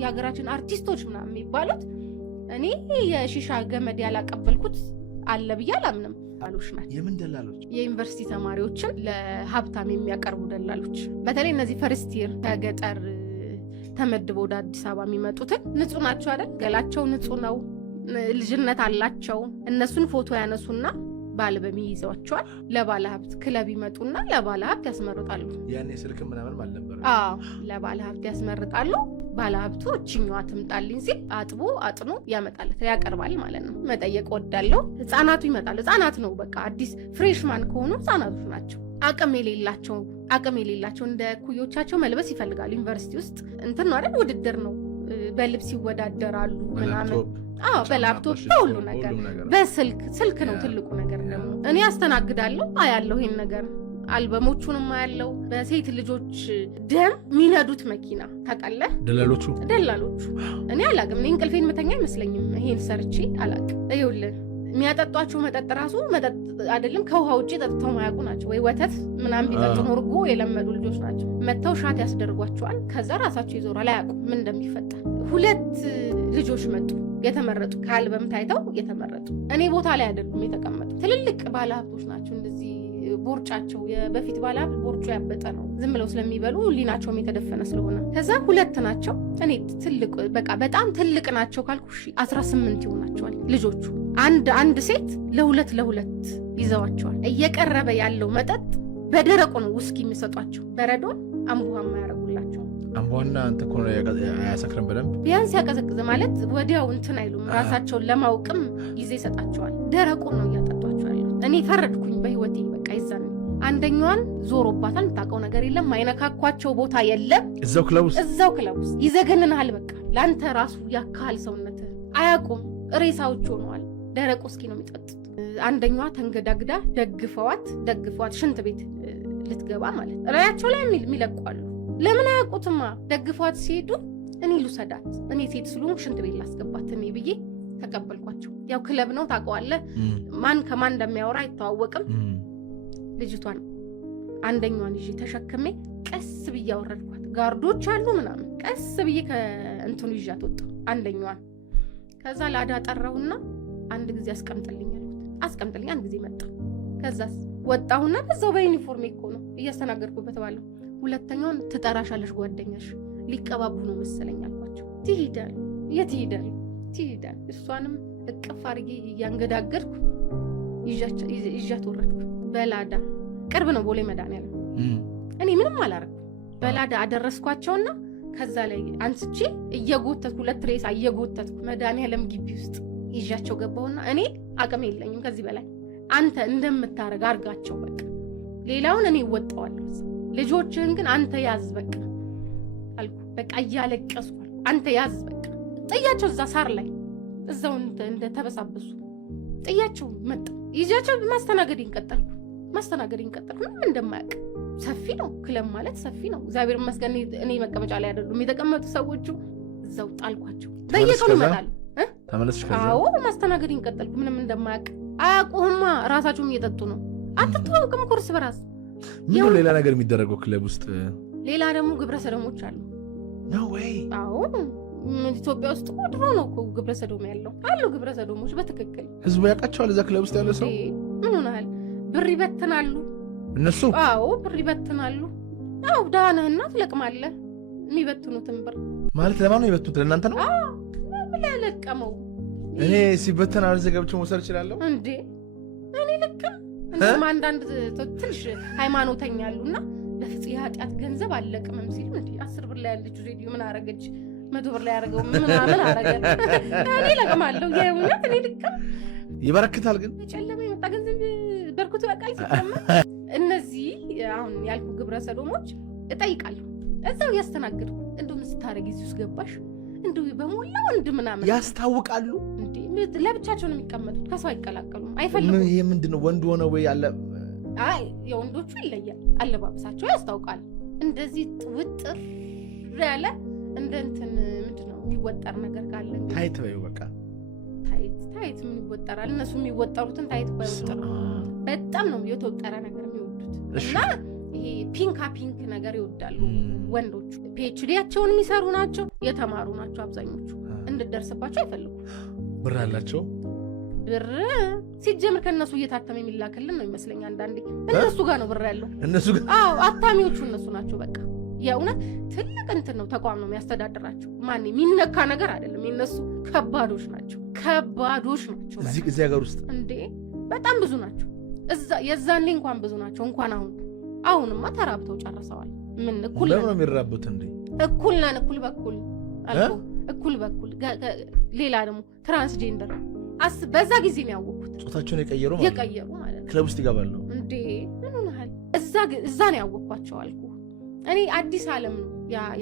የሀገራችን አርቲስቶች ምናምን የሚባሉት እኔ የሺሻ ገመድ ያላቀበልኩት አለ ብዬ አላምንም። ደላሎች ናቸው። የምን ደላሎች? የዩኒቨርሲቲ ተማሪዎችን ለሀብታም የሚያቀርቡ ደላሎች። በተለይ እነዚህ ፈርስት ይር ከገጠር ተመድበው ወደ አዲስ አበባ የሚመጡትን ንጹህ ናቸው አይደል? ገላቸው ንጹህ ነው፣ ልጅነት አላቸው። እነሱን ፎቶ ያነሱና በአልበም ይይዟቸዋል። ለባለ ሀብት ክለብ ይመጡና ለባለ ሀብት ያስመርጣሉ። ያኔ ስልክ ምናምን አልነበረ። ለባለ ሀብት ያስመርጣሉ። ባለ ሀብቱ እችኛዋ ትምጣልኝ ሲል አጥቦ አጥኖ ያመጣለት ያቀርባል ማለት ነው። መጠየቅ ወዳለው ህፃናቱ ይመጣሉ። ህፃናት ነው በቃ አዲስ ፍሬሽማን ከሆኑ ህፃናቶች ናቸው። አቅም የሌላቸው እንደ ኩዮቻቸው መልበስ ይፈልጋሉ። ዩኒቨርሲቲ ውስጥ እንትን ነው አይደል? ውድድር ነው። በልብስ ይወዳደራሉ ምናምን። በላፕቶፕ በሁሉ ነገር በስልክ ነው ትልቁ ነገር። ደግሞ እኔ አስተናግዳለሁ፣ አያለሁ ይሄን ነገር። አልበሞቹንም አያለሁ። በሴት ልጆች ደም የሚነዱት መኪና ታውቃለህ? ደላሎቹ እኔ አላቅም። እኔ እንቅልፌን መተኛ አይመስለኝም። ይሄን ሰርቼ አላቅም። ይኸውልህ የሚያጠጧቸው መጠጥ ራሱ መጠጥ አይደለም፣ ከውሃ ውጭ ጠጥተው ማያውቁ ናቸው። ወይ ወተት ምናምን ቢጠጡ ነው እርጎ የለመዱ ልጆች ናቸው። መጥተው ሻት ያስደርጓቸዋል። ከዛ ራሳቸው ይዞራል። አያውቁም ምን እንደሚፈጠር። 2 ልጆች መጡ የተመረጡ፣ ከአልበም ታይተው የተመረጡ። እኔ ቦታ ላይ አይደሉም የተቀመጡ። ትልልቅ ባለሀብቶች ናቸው። እንደዚህ ቦርጫቸው በፊት ባለሀብት ቦርጩ ያበጠ ነው። ዝም ብለው ስለሚበሉ ሊናቸውም የተደፈነ ስለሆነ ከዛ 2 ናቸው። እኔ ትልቅ በቃ በጣም ትልቅ ናቸው ካልኩ 18 ይሆናቸዋል ልጆቹ። አንድ ሴት ለ2 ይዘዋቸዋል። እየቀረበ ያለው መጠጥ በደረቁ ነው ውስኪ የሚሰጧቸው። በረዶን አምቡሃማ ያደርጉላቸው። አምቧና አንተ እኮ አያሰክርም በደንብ ቢያንስ ያቀዘቅዝ ማለት ወዲያው እንትን አይሉም። ራሳቸውን ለማውቅም ጊዜ ይሰጣቸዋል። ደረቁን ነው እያጠጧቸው ያለው። እኔ ፈረድኩኝ በህይወቴ በቃ ይዛን። አንደኛዋን ዞሮባታል። የምታውቀው ነገር የለም። ማይነካኳቸው ቦታ የለም። እዛው ክለብ ውስጥ ይዘገንናል። በቃ ለአንተ ራሱ ያካል ሰውነት አያውቁም። ሬሳዎች ሆነዋል። ደረቁ እስኪ ነው የሚጠጡት። አንደኛዋ ተንገዳግዳ ደግፈዋት ሽንት ቤት ልትገባ ማለት ራያቸው ላይ የሚለቋሉ። ለምን አያውቁትማ። ደግፈዋት ሲሄዱ እኔ ልውሰዳት፣ እኔ ሴት ስለሆንኩ ሽንት ቤት ላስገባት እኔ ብዬ ተቀበልኳቸው። ያው ክለብ ነው ታውቀዋለህ፣ ማን ከማን እንደሚያወራ አይተዋወቅም። ልጅቷን አንደኛዋን ይዤ ተሸክሜ ቀስ ብዬ አወረድኳት። ጋርዶች አሉ ምናምን። ቀስ ብዬ ከእንትኑ ይዣት ወጣሁ አንደኛዋን። ከዛ ላዳ ጠራውና አንድ ጊዜ አስቀምጥልኝ አንድ ጊዜ መጣ። ከዛስ ወጣሁና በዛው በዩኒፎርም እኮ ነው እያስተናገድኩበት ባለው። ሁለተኛውን ትጠራሻለሽ ጓደኛሽ ሊቀባቡ ነው መሰለኝ አልኳቸው። የት ይሄዳል? እሷንም እቅፍ አድርጌ እያንገዳገድኩ ይዣት ወረድኩ። በላዳ ቅርብ ነው ቦሌ መድኃኒዓለም። እኔ ምንም አላረኩም። በላዳ አደረስኳቸውና ከዛ ላይ አንስቼ እየጎተትኩ 2 ሬሳ እየጎተትኩ መድኃኒዓለም ግቢ ውስጥ ይዣቸው ገባውና እኔ አቅም የለኝም ከዚህ በላይ አንተ እንደምታረግ አርጋቸው በቃ ሌላውን እኔ እወጣዋለሁ። ልጆችህን ግን አንተ ያዝ በቃ አልኩ። በቃ እያለቀስኩ አንተ ያዝ በቃ ጥያቸው እዛ ሳር ላይ እዛው እንደተበሳበሱ ጥያቸው መጣ። ይዣቸው ማስተናገዴን ቀጠልኩ። ምንም እንደማያውቅ ሰፊ ነው ክለብ ማለት ሰፊ ነው። እግዚአብሔር ይመስገን እኔ መቀመጫ ላይ አይደሉም የተቀመጡ ሰዎቹ። እዛው ጣልኳቸው። በየቀኑ ይመጣሉ። ተመለስሽ? አዎ ማስተናገዴን ቀጠልኩ። ምንም እንደማያውቅ አያውቁህማ። ራሳቸውም እየጠጡ ነው። አትተዋወቅም እኮ እርስ በራስ። ምን ሌላ ነገር የሚደረገው ክለብ ውስጥ? ሌላ ደግሞ ግብረ ሰዶሞች አሉ። ነው ወይ? አዎ ኢትዮጵያ ውስጥ ድሮ ነው እኮ ግብረ ሰዶም ያለው። አሉ ግብረ ሰዶሞች በትክክል ህዝቡ ያውቃቸዋል። እዛ ክለብ ውስጥ ያለ ሰው ምን ሆነሃል? ብር ይበትናሉ እነሱ። አዎ ብር ይበትናሉ። አዎ ዳነህና ትለቅማለህ። የሚበትኑትን ብር ማለት ለማን ነው የሚበትኑት? ለእናንተ ነው? አዎ ምን ያለቀመው? እኔ ሲበተን አልዘገብቼ መውሰድ እችላለሁ እንዴ? እኔ ልቅም እንደውም አንዳንድ ትንሽ ሃይማኖተኛ አሉና ለፍጽ የኃጢአት ገንዘብ አለቅምም ሲሉ እንዴ 10 ብር ላይ ያለችው ሬዲዮ ምን አረገች? 100 ብር ላይ ያረገው ምን አረገ? እኔ ለቅማለሁ። የእውነት እኔ ልቅም። ይበረክታል ግን ጨለማ የመጣ ገንዘብ በርኩቱ ያውቃል ሲቀማ። እነዚህ አሁን ያልኩ ግብረ ሰዶሞች እጠይቃለሁ እዛው ያስተናግዱ። እንደው ምን ስታረጊ እዚህ ውስጥ ገባሽ? እንደው በሞላ ወንድ ምናምን ያስታውቃሉ እንዴ? ለብቻቸው ነው የሚቀመጡት፣ ከሰው አይቀላቀሉም፣ አይፈልጉም። ይሄ ምንድነው? ወንድ ሆነ ወይ አለ? አይ የወንዶቹ ይለያል፣ አለባበሳቸው ያስታውቃል። እንደዚህ ውጥር ያለ እንደ እንትን ምንድነው የሚወጠር ነገር ካለ ታይት በይው በቃ ታይት ምን ይወጠራል? እነሱ የሚወጠሩትን ታይት ባይወጠሩ በጣም ነው የተወጠረ ነገር የሚወዱት። እና ይሄ ፒንክ ነገር ይወዳሉ ወንዶቹ። ፒኤችዲያቸውን የሚሰሩ ናቸው፣ የተማሩ ናቸው አብዛኞቹ። እንድደርስባቸው አይፈልጉ። ብር አላቸው። ብር ሲጀምር ከነሱ እየታተመ የሚላክልን ነው ይመስለኝ አንዳንዴ። እነሱ ጋር ነው ብር ያለው። እነሱ ጋር አታሚዎቹ እነሱ ናቸው። በቃ የእውነት ትልቅ እንትን ነው፣ ተቋም ነው የሚያስተዳድራቸው። ማን የሚነካ ነገር አይደለም። የነሱ ከባዶች ናቸው። እዚህ ሀገር ውስጥ እንዴ በጣም ብዙ ናቸው። የዛኔ እንኳን ብዙ ናቸው። እንኳን አሁንማ ተራብተው ጨርሰዋል። ምን እኩል ነው የሚራቡት እንዴ? እኩል ነን፣ እኩል በኩል ሌላ ደግሞ ትራንስጀንደር በዛ ጊዜ ነው ያወቅኩት። ጾታቸውን የቀየሩ ማለት ክለብ ውስጥ ይገባሉ እንዴ? ምን ሆነሃል? እዛ ነው ያወቅኳቸው አልኩ። እኔ አዲስ ዓለም ነው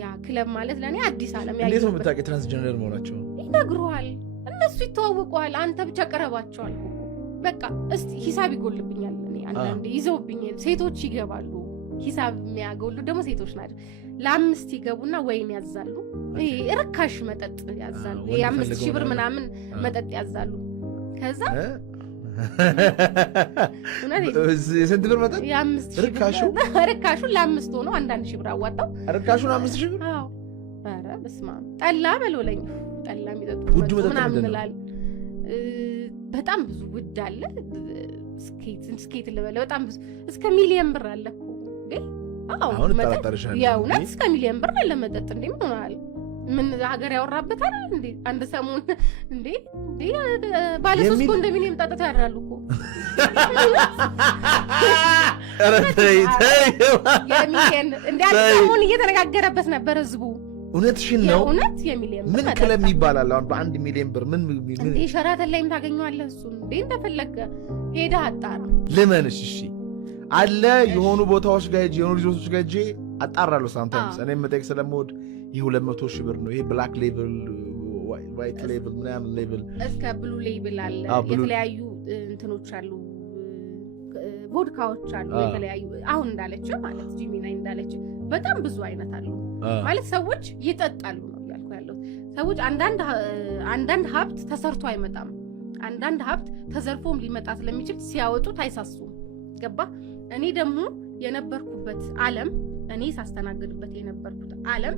ያ ክለብ ማለት ለእኔ አዲስ ዓለም። እንዴት ነው የምታውቂው ትራንስጀንደር መሆናቸው? ይነግሩሃል፣ እነሱ ይተዋወቁሃል። አንተ ብቻ ቀረባቸው አልኩ። በቃ እስቲ ሂሳብ ይጎልብኛል እኔ አንዳንዴ ይዘውብኝ ሴቶች ይገባሉ። ሂሳብ የሚያጎሉ ደግሞ ሴቶች ናቸው። ለ5 ይገቡና ወይን ያዛሉ። ርካሽ መጠጥ ያዛሉ። የ5,000 ብር ምናምን መጠጥ ያዛሉ። ከዛ የስንት ብር መጠጥ? ርካሹ ለ5 ሆኖ 1,000 ብር አዋጣው። ርካሹን 5,000 ብር? አዎ። ኧረ በስመ አብ። ጠላ በሎለኝ ጠላ የሚጠጡ ምናምን እንላለን። በጣም ብዙ ውድ አለ። ስኬት ልበለ በጣም ብዙ እስከ ሚሊየን ብር አለ እኮ እንዴ! አሁን የእውነት እስከ ሚሊየን ብር አለ መጠጥ። እንዴ ምን ሆናል? ምን ሀገር ያወራበት አይደል እንዴ? አንድ ሰሞን እንዴ ባለ 3 ኮንዶሚኒየም ጠጥተው ያድራሉ እኮ። የሚሊየን እንዴ አንድ ሰሞን እየተነጋገረበት ነበር ህዝቡ። እውነትሽን ነው። እውነት የሚሊየን ብር ምን ክለብ ይባላል አሁን በ1 ሚሊየን ብር? ምን እንዴ ሸራተን ላይም ታገኘዋለህ። እሱ እንዴ እንደፈለገ ሄደህ አጣራ። ልመንሽ እሺ አለ የሆኑ ቦታዎች ጋር ሄጄ የሆኑ ሪዞርቶች ጋር ሄጄ አጣራለሁ። ሳምታይምስ እኔ መጠየቅ ስለምወድ ይሄ 200,000 ብር ነው፣ ይሄ ብላክ ሌቭል፣ ዋይት ሌቭል ምናምን ሌቭል እስከ ብሉ ሌቭል አለ። የተለያዩ እንትኖች አሉ፣ ቮድካዎች አሉ የተለያዩ። አሁን እንዳለችው ማለት ጂሚናይ እንዳለችው በጣም ብዙ አይነት አሉ ማለት ሰዎች ይጠጣሉ ነው እያልኩ ያለው። ሰዎች አንዳንድ ሀብት ተሰርቶ አይመጣም። አንዳንድ ሀብት ተዘርፎም ሊመጣ ስለሚችል ሲያወጡት አይሳሱም። ገባ? እኔ ደግሞ የነበርኩበት ዓለም እኔ ሳስተናግድበት የነበርኩት ዓለም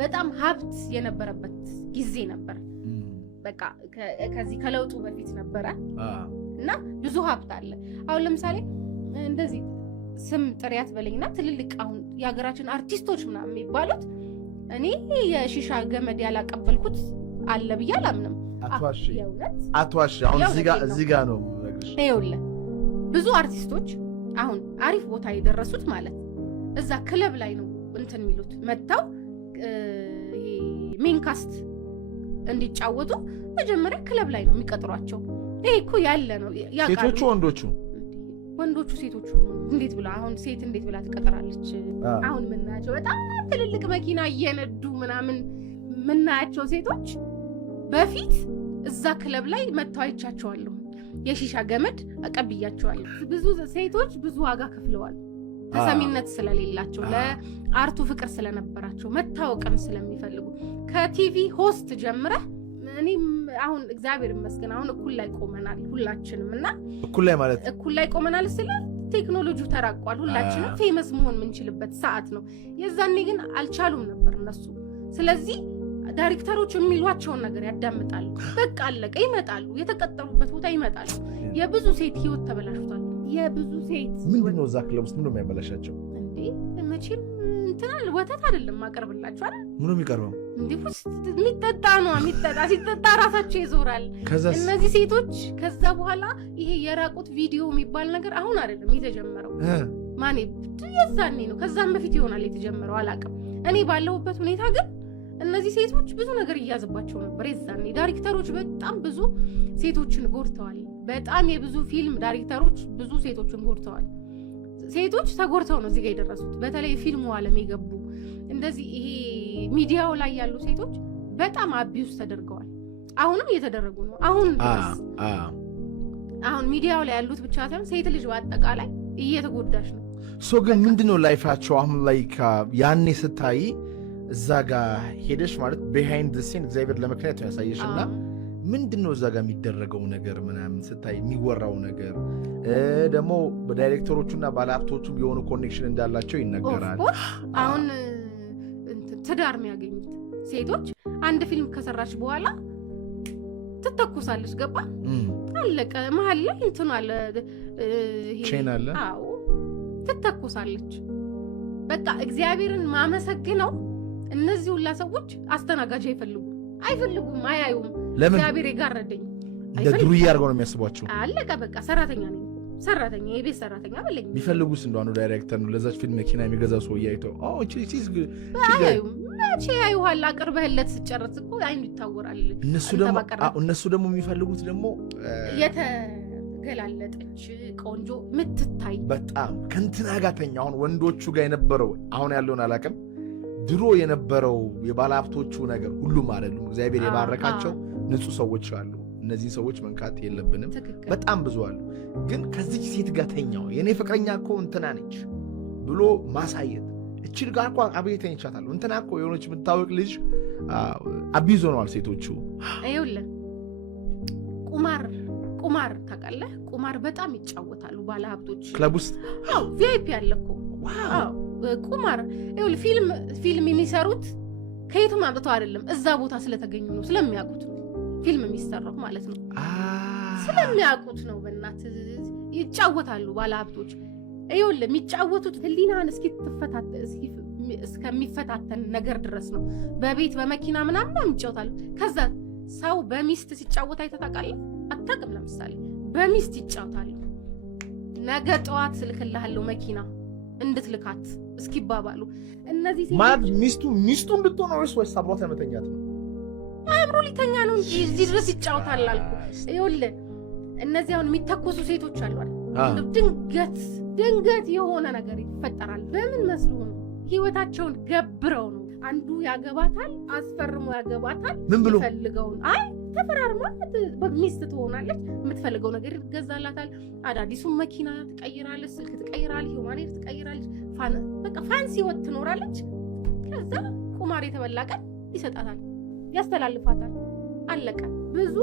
በጣም ሀብት የነበረበት ጊዜ ነበር። በቃ ከዚህ ከለውጡ በፊት ነበረ እና ብዙ ሀብት አለ። አሁን ለምሳሌ እንደዚህ ስም ጥሪያት በለኝና ትልልቅ አሁን የሀገራችን አርቲስቶች ምናምን የሚባሉት እኔ የሺሻ ገመድ ያላቀበልኩት አለ ብዬ አላምንም። አትዋሽ። አሁን እዚህ ጋር ነው ይኸውልህ ብዙ አርቲስቶች አሁን አሪፍ ቦታ የደረሱት ማለት እዛ ክለብ ላይ ነው እንትን የሚሉት መጥተው ሜንካስት እንዲጫወቱ መጀመሪያ ክለብ ላይ ነው የሚቀጥሯቸው። ይሄ እኮ ያለ ነው። ሴቶቹ ወንዶቹ ሴቶቹ እንዴት ብላ አሁን ሴት እንዴት ብላ ትቀጥራለች? አሁን ምናያቸው በጣም ትልልቅ መኪና እየነዱ ምናምን ምናያቸው ሴቶች በፊት እዛ ክለብ ላይ መጥተው አይቻቸዋለሁ። የሺሻ ገመድ አቀብያቸዋለሁ። ብዙ ሴቶች ብዙ ዋጋ ከፍለዋል። ተሰሚነት ስለሌላቸው ለአርቱ ፍቅር ስለነበራቸው መታወቅም ስለሚፈልጉ ከቲቪ ሆስት ጀምረህ እኔም አሁን እግዚአብሔር ይመስገን አሁን እኩል ላይ ቆመናል ሁላችንም። እና እኩል ላይ ቆመናል ስለ ቴክኖሎጂው ተራቋል። ሁላችንም ፌመስ መሆን የምንችልበት ሰዓት ነው። የዛኔ ግን አልቻሉም ነበር እነሱ። ስለዚህ ዳይሬክተሮች የሚሏቸውን ነገር ያዳምጣሉ። በቃ አለቀ። ይመጣሉ፣ የተቀጠሩበት ቦታ ይመጣሉ። የብዙ ሴት ህይወት ተበላሽቷል። የብዙ ሴት ምንድነው እዛ ክለብ ውስጥ ምንድነው የሚያበላሻቸው? እንዴ መቼም እንትናል ወተት አይደለም ማቀርብላችሁ አይደል? ምንድነው የሚቀርበው? እንዴ ውስጥ የሚጠጣ ነው። ሲጠጣ ራሳቸው ይዞራል እነዚህ ሴቶች። ከዛ በኋላ ይሄ የራቁት ቪዲዮ የሚባል ነገር አሁን አይደለም የተጀመረው። ማኔ የዛኔ ነው። ከዛም በፊት ይሆናል የተጀመረው አላውቅም። እኔ ባለሁበት ሁኔታ ግን እነዚህ ሴቶች ብዙ ነገር እያዘባቸው ነበር። የዛኔ ዳይሬክተሮች በጣም ብዙ ሴቶችን ጎድተዋል። በጣም የብዙ ፊልም ዳይሬክተሮች ብዙ ሴቶችን ጎድተዋል። ሴቶች ተጎድተው ነው እዚህ ጋር የደረሱት። በተለይ ፊልሙ ዓለም የገቡ እንደዚህ ይሄ ሚዲያው ላይ ያሉ ሴቶች በጣም አቢዩስ ተደርገዋል። አሁንም እየተደረጉ ነው። አሁን ሚዲያው ላይ ያሉት ብቻ ሳይሆን ሴት ልጅ በአጠቃላይ እየተጎዳች ነው። ግን ምንድነው ላይፋቸው አሁን ላይ ያኔ ስታይ እዛ ጋር ሄደሽ ማለት ቢሃይንድ ዘ ሲን እግዚአብሔር ለምክንያት ነው ያሳየሽ እና ምንድነው እዛ ጋር የሚደረገው ነገር ምናምን ስታይ የሚወራው ነገር ደግሞ በዳይሬክተሮቹና ባለሀብቶቹም የሆኑ ኮኔክሽን እንዳላቸው ይነገራል። አሁን ትዳር የሚያገኙት ሴቶች አንድ ፊልም ከሰራች በኋላ ትተኩሳለች። ገባ አለቀ። መሀል ላይ እንትን አለ ቼን አለ። አዎ ትተኩሳለች። በቃ እግዚአብሔርን ማመሰግነው እነዚህ ሁላ ሰዎች አስተናጋጅ አይፈልጉም፣ አያዩም። እግዚአብሔር የጋረደኝ እንደ ዱርዬ አድርገው ነው የሚያስቧቸው። አለቀ በቃ ሰራተኛ ነኝ፣ ሰራተኛ የቤት ሰራተኛ በለኝ። ቢፈልጉስ እንደሆነ ዳይሬክተር ነው ለዛች ፊልም መኪና የሚገዛው ሰው ያይተው አያዩም። መቼ ያዩሃል? አቅርበህለት ስጨርስ እኮ አይኑ ይታወራል። እነሱ ደግሞ የሚፈልጉት ደግሞ የተገላለጠች ቆንጆ ምትታይ በጣም ከእንትና ጋር ተኛ። አሁን ወንዶቹ ጋር የነበረው አሁን ያለውን አላውቅም፣ ድሮ የነበረው የባለሀብቶቹ ነገር ሁሉም አይደሉም። እግዚአብሔር የባረካቸው ንጹህ ሰዎች አሉ። እነዚህ ሰዎች መንካት የለብንም። በጣም ብዙ አሉ። ግን ከዚህ ሴት ጋር ተኛው የኔ ፍቅረኛ እኮ እንትና ነች ብሎ ማሳየት እችል ጋር እኮ አብዬ ተኝቻታለሁ እንትና እኮ የሆነች የምታወቅ ልጅ አቢዝ ሆነዋል ሴቶቹ። ይኸውልህ ቁማር ታውቃለህ? ቁማር በጣም ይጫወታሉ ባለሀብቶች ክለብ ውስጥ። ቪአይፒ አለ እኮ ቁማር። ይኸውልህ ፊልም የሚሰሩት ከየትም አምጥተው አይደለም፣ እዛ ቦታ ስለተገኙ ነው፣ ስለሚያውቁት ነው ፊልም የሚሰራው ማለት ነው። ስለሚያውቁት ነው። በእናትህ ይጫወታሉ ባለሀብቶች። ይኸውልህ የሚጫወቱት ህሊናህን እስከሚፈታተን ነገር ድረስ ነው። በቤት በመኪና ምናምን ይጫወታሉ። ከዛ ሰው በሚስት ሲጫወት አይተህ ታውቃለህ? አታውቅም። ለምሳሌ በሚስት ይጫወታሉ። ነገ ጠዋት ስልክልሃለሁ መኪና እንድትልካት እስኪባባሉ እነዚህ ማለት ሚስቱ እንድትሆን ነው ወይስ አብሯት ለመተኛት ነው? አብሮ ሊተኛ ነው እንጂ እዚህ ድረስ ይጫወታል አልኩህ። ይኸውልህ እነዚህ አሁን የሚተኮሱ ሴቶች አሉ አይደል? ድንገት የሆነ ነገር ይፈጠራል። በምን መስሎ ነው? ህይወታቸውን ገብረው ነው። አንዱ ያገባታል፣ አስፈርሞ ያገባታል። ምን ብሎ ፈልገውን ተፈራርማ ሚስት ትሆናለች። የምትፈልገው ነገር ይገዛላታል። አዳዲሱን መኪና ትቀይራለች፣ ስልክ ትቀይራለች፣ ሂውማኔር ትቀይራለች። በቃ ፋንሲ ህይወት ትኖራለች። ከዛ ቁማር የተበላ ቀን ይሰጣታል፣ ያስተላልፋታል። አለቀ። ብዙ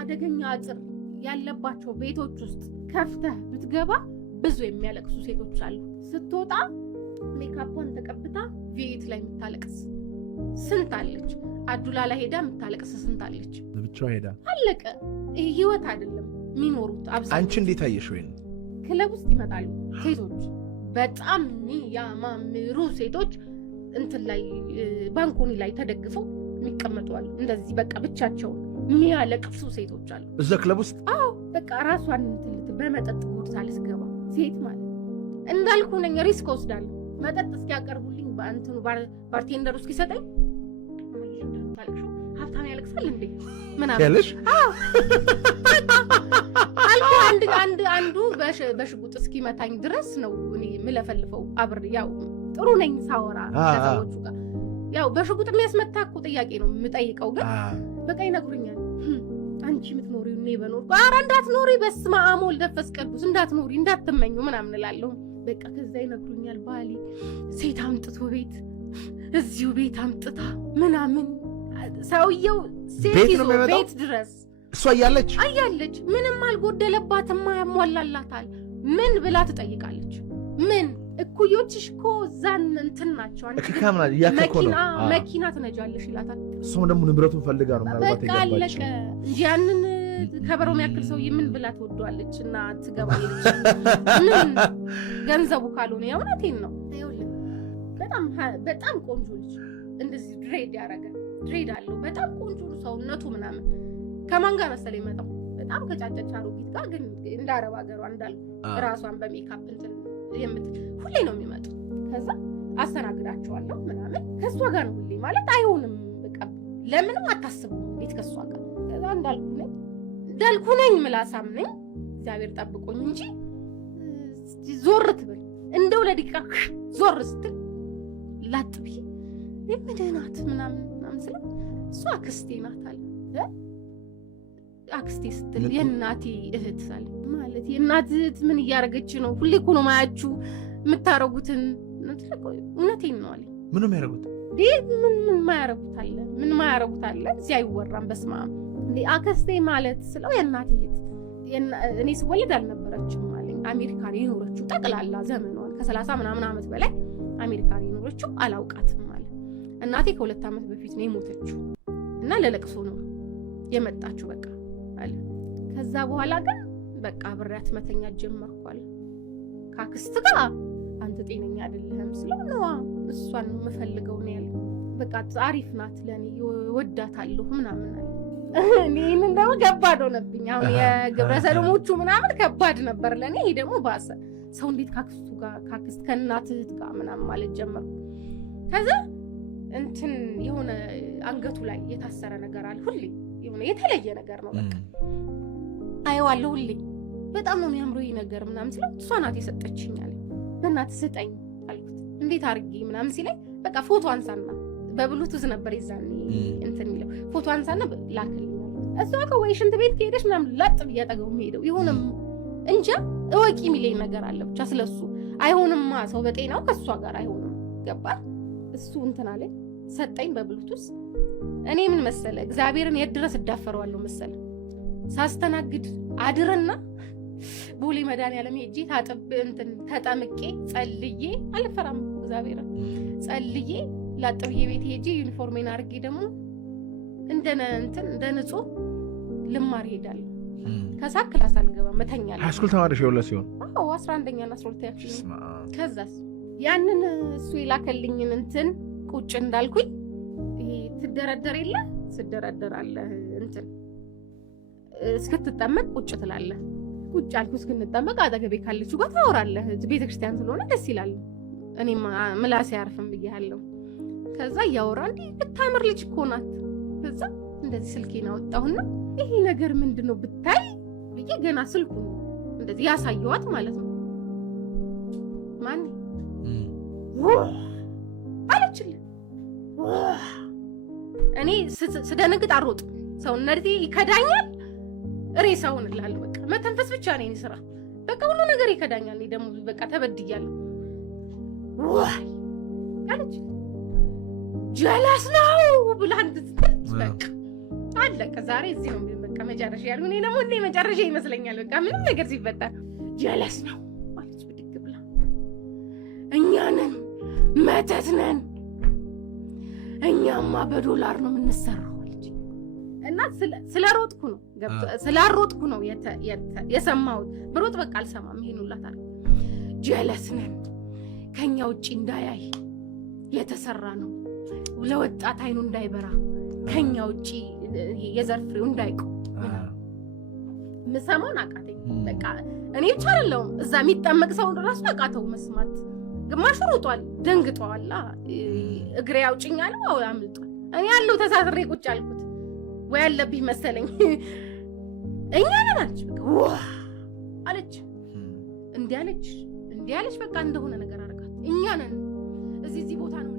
አደገኛ አጥር ያለባቸው ቤቶች ውስጥ ከፍተህ ብትገባ ብዙ የሚያለቅሱ ሴቶች አሉ። ስትወጣ ሜካፑን ተቀብታ ቪኤት ላይ የምታለቅስ ስንት አለች። አዱላ ላይ ሄዳ የምታለቅስ ስንት አለች። ለብቻው ሄዳ አለቀ። ይህ ህይወት አይደለም የሚኖሩት። አብዛኛው አንቺ እንዴት አየሽ? ወይ ክለብ ውስጥ ይመጣሉ ሴቶች፣ በጣም የሚያማምሩ ሴቶች እንትን ላይ ባንኮኒ ላይ ተደግፈው የሚቀመጡ አሉ። እንደዚህ በቃ ብቻቸውን የሚያለቅሱ ሴቶች አሉ እዛ ክለብ ውስጥ። አዎ በቃ ራሷን በመጠጥ ጎድታ ልትገባ ሴት ማለት እንዳልኩ ነኝ። ሪስክ ወስዳለሁ። መጠጥ እስኪያቀርቡልኝ በእንትኑ ባርቴንደሩ እስኪሰጠኝ ሀብታም ያለቅሳል እንዴ ምናምን ያለሽ አንዱ በሽጉጥ እስኪመታኝ ድረስ ነው እኔ የምለፈልፈው። አብሬ ያው ጥሩ ነኝ ሳወራ ከሰዎቹ ጋር። ያው በሽጉጥ የሚያስመታ እኮ ጥያቄ ነው የምጠይቀው፣ ግን በቃ ይነግሩኛል። አንቺ የምትኖሪው እኔ በኖርኩ፣ ኧረ እንዳትኖሪ፣ በስመ አብ ወልድ መንፈስ ቅዱስ እንዳትኖሪ፣ እንዳትመኙ ምናምን እላለሁ። በቃ ከዛ ይነግሩኛል። ባሌ ሴት አምጥቶ እዚሁ ቤት አምጥታ ምናምን ሰውየው ሴት ይዞ ቤት ድረስ እሷ እያለች ምንም አልጎደለባትም፣ ያሟላላታል። ምን ብላ ትጠይቃለች? ምን እኩዮችሽ እኮ እዛን እንትን ናቸው፣ መኪና ትነጃለሽ ይላታል። እሷም ደግሞ ንብረቱን ፈልጋ ነው ምናልባት በቃ አለቀ እንጂ ያንን ከበሮ የሚያክል ሰውዬ ምን ብላ ትወደዋለች እና ትገባለች? ምን ገንዘቡ ካልሆነ የእውነቴን ነው። በጣም ቆንጆ ልጅ እንደዚህ ድሬድ አለው። በጣም ቆንጆ ሰውነቱ ምናምን ከማን ጋር መሰለኝ መጣው? በጣም ከጫጨች አሮጊት ጋር፣ ግን እንደ አረብ ሀገሯ እንዳልኩ ራሷን በሜካፕ እንትን ሁሌ ነው የሚመጡት። ከዛ አስተናግዳቸዋለሁ ምናምን ከእሷ ጋር ነው ሁሌ። ማለት አይሆንም በቃ ለምንም አታስቡም። እንዴት ከእሷ ጋር? ከዛ እንዳልኩ ነኝ ምላሳም ነኝ፣ እግዚአብሔር ጠብቆኝ እንጂ ዞር ትብል እንደው ለደቂቃ ዞር ስትል ላጥ ብዬ የምድህናት ምናምን ስለ እሷ አክስቴ ናት አለ። አክስቴ ስትል የእናቴ እህት አለ። ማለት የእናት እህት ምን እያደረገች ነው? ሁሌ እኮ ነው ማያችሁ የምታረጉትን። እውነቴን ነው አለ። ምንም ያረጉት ምን ማያረጉት አለ? እዚህ አይወራም። በስመ አብ አክስቴ ማለት ስለው የእናቴ እኔ ስወለድ አልነበረችም አለኝ። አሜሪካን የኖረችው ጠቅላላ ዘመኗን ከ30 ምናምን ዓመት በላይ አሜሪካን የኖረችው አላውቃትም ማለት። እናቴ ከ2 ዓመት በፊት ነው የሞተችው እና ለለቅሶ ነው የመጣችው በቃ አለ። ከዛ በኋላ ግን በቃ አብሬያት መተኛት ጀመርኩ አለ። ካክስት ጋር አንተ ጤነኛ አይደለህም ስለው ነው እሷን የምፈልገው ነው ያለው። በቃ አሪፍ ናት ለኔ ወዳታለሁ ምናምን አለ። እኔን እንደው ከባድ ሆነብኝ። አሁን የግብረ ሰዶሞቹ ምናምን ከባድ ነበር ለኔ። ይሄ ደግሞ ባሰ። ሰው እንዴት ካክስቱ ጋር ካክስት ከእናት እህት ጋር ምናምን ማለት ጀመርኩ። ከዛ እንትን የሆነ አንገቱ ላይ የታሰረ ነገር አለ ሁሌ የሆነ የተለየ ነገር ነው በቃ አየዋለሁ ሁሌ። በጣም ነው የሚያምረው ይሄ ነገር ምናምን ሲለው እሷ ናት የሰጠችኝ አለ። በእናትህ ስጠኝ አልኩት። እንዴት አድርጌ ምናምን ሲለኝ በቃ ፎቶ አንሳና በብሉቱዝ ነበር ይዛኔ እንትን የሚለው ፎቶ አንሳና ላክልኝ። እሷ ከወይ ሽንት ቤት ከሄደሽ ምናምን ላጥ ብያጠገው ሄደው ይሆንም እንጃ እወቂ የሚለኝ ነገር አለ ብቻ ስለሱ። አይሆንማ ሰው በጤናው ከሷ ጋር አይሆንም ገባ። እሱ እንትን አለ ሰጠኝ በብሉቱዝ። እኔ ምን መሰለ እግዚአብሔርን የት ድረስ እዳፈረዋለሁ መሰለ ሳስተናግድ አድርና ቦሌ መድኃኒዓለም ሄጄ ታጥብ እንትን ተጠምቄ ጸልዬ አልፈራም እግዚአብሔርን ጸልዬ ላጥብዬ ቤት ሄጄ ዩኒፎርሜን አድርጌ ደግሞ እንደ ንጹህ ልማር ሄዳለሁ። ከዛ ክላስ አልገባም መተኛለሁ። ሃይስኩል ተማሪሽ የወለስ ሲሆን 11ኛ እና 12ኛ ክፍል። ከዛስ ያንን እሱ የላከልኝን እንትን ቁጭ እንዳልኩኝ ይሄ ትደረደር የለ ትደረደራለህ እንትን እስክትጠመቅ ቁጭ ትላለህ። ቁጭ አልኩ እስክንጠመቅ አጠገቤ ካለችው ጋር ታወራለህ። ቤተክርስቲያን ስለሆነ ደስ ይላል። እኔም ምላሴ አያርፍም ብያለሁ። ከዛ ያወራ እንዴ ብታምር ልጅ እኮ ናት። ከዛ እንደዚህ ስልኬን አወጣሁና ይሄ ነገር ምንድነው ብታይ ብዬ ገና ስልኩን እንደዚህ ያሳየዋት ማለት ነው። ማን አለችልኝ። እኔ ስደነግጥ አሮጥ ሰውነቴ ይከዳኛል። ሬሳውን እላለሁ በቃ መተንፈስ ብቻ ነው የኔ ስራ። በቃ ሁሉ ነገር ይከዳኛል። እኔ ደግሞ በቃ ተበድያለሁ። ዋይ አለች ጀለስ ነው ብላ እንድትጠጥ በቃ አለቀ። ዛሬ እዚህ ነው በቃ መጨረሻ ያለው። እኔ ደግሞ እንደ መጨረሻ ይመስለኛል በቃ ምንም ነገር ሲፈጠር ጀለስ ነው ማለት ብድግ ብላ እኛ ነን መተት ነን እኛማ በዶላር ነው የምንሰራው አለች። እና ስለሮጥኩ ነው ስላሮጥኩ ነው የሰማሁት። ብሮጥ በቃ አልሰማም። ይሄን ሁላ ታሪክ ጀለስ ነን ከኛ ውጪ እንዳያይ የተሰራ ነው ለወጣት አይኑ እንዳይበራ ከኛ ውጪ የዘር ፍሬው እንዳይቆም ምሰማውን አቃተኝ። በቃ እኔ ብቻ አይደለሁም እዛ የሚጠመቅ ሰው ራሱ አቃተው መስማት። ግማሹ ሮጧል ደንግጧል። እግሬ ያውጭኝ አለ አው አምልጧል። እኔ ያለው ተሳስሬ ቁጭ አልኩት ወይ አለብኝ መሰለኝ። እኛ ነን አለች በቃ ዋ አለች እንዲህ አለች በቃ እንደሆነ ነገር አርጋት እኛ ነን እዚህ ቦታ ነው